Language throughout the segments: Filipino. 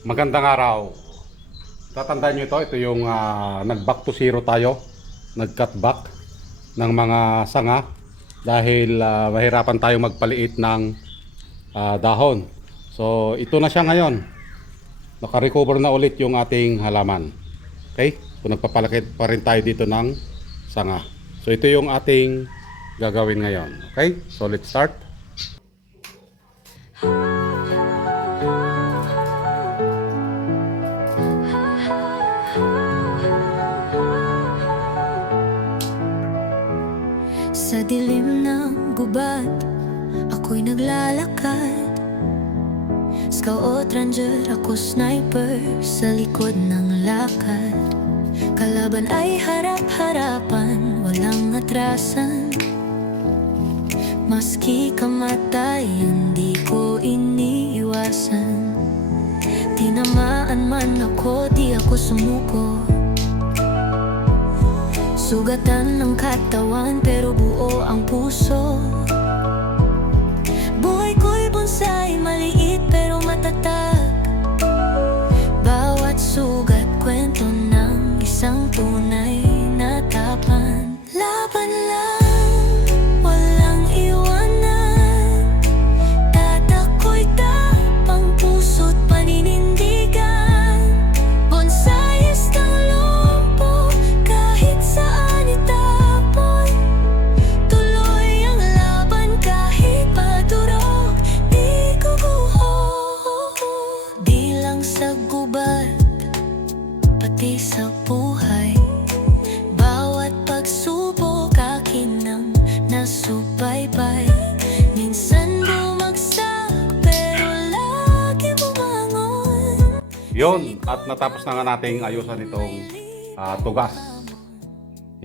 Magandang araw. Tatandaan nyo ito yung nag-back to zero tayo. Nag-cut back ng mga sanga dahil mahirapan tayo magpaliit ng dahon. So ito na siya ngayon. Naka-recover na ulit yung ating halaman. Okay? Kung nagpapalaki pa rin tayo dito ng sanga. So ito yung ating gagawin ngayon. Okay? So let's start. Sa dilim ng gubat, ako'y naglalakad. Scout ranger, ako sniper, sa likod ng lakad. Kalaban ay harap-harapan, walang atrasan. Maski kamatay, hindi ko iniiwasan. Tinamaan man ako, di ako sumuko. Sugatan ng katawan pero buo ang puso. Buhay ko'y bonsai, maliit pero matatag. Bawat sugat kwento ng isang tunay na tapan. Laban lang, walang iwanan. Tatako'y tapang puso't paninindigan. Bonsai istang lumpo, kahit saan itapon. Tuloy ang laban kahit padurog, di guguho. Di lang sa gubat, pati sa buhay. Bawat pagsubok akin ang nasubaybay. Minsan bumagsak pero lagi bumangon. Yon, at natapos na nga nating ayusan itong tugas.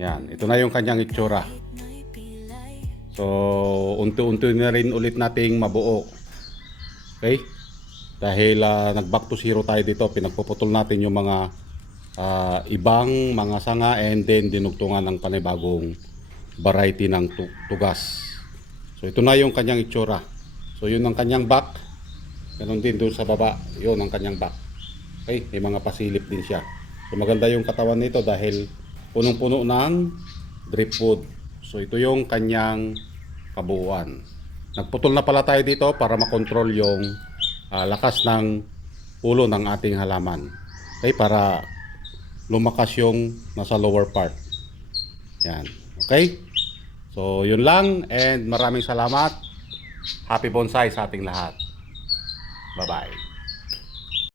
Yan, ito na yung kanyang itsura. So, unti-unti na rin ulit nating mabuo. Okay? Dahil nag-back to zero tayo dito, pinagpuputol natin yung mga ibang mga sanga and then dinugtungan ng panibagong variety ng tugas. So, ito na yung kanyang itsura. So, yun ang kanyang back. Ganon din doon sa baba, yun ang kanyang back. Okay, may mga pasilip din siya. So maganda yung katawan nito dahil punong-puno ng driftwood. So ito yung kanyang kabuuan. Nagputol na pala tayo dito para makontrol yung lakas ng ulo ng ating halaman. Okay, para lumakas yung nasa lower part. Yan. Okay? So yun lang and maraming salamat. Happy bonsai sa ating lahat. Bye-bye.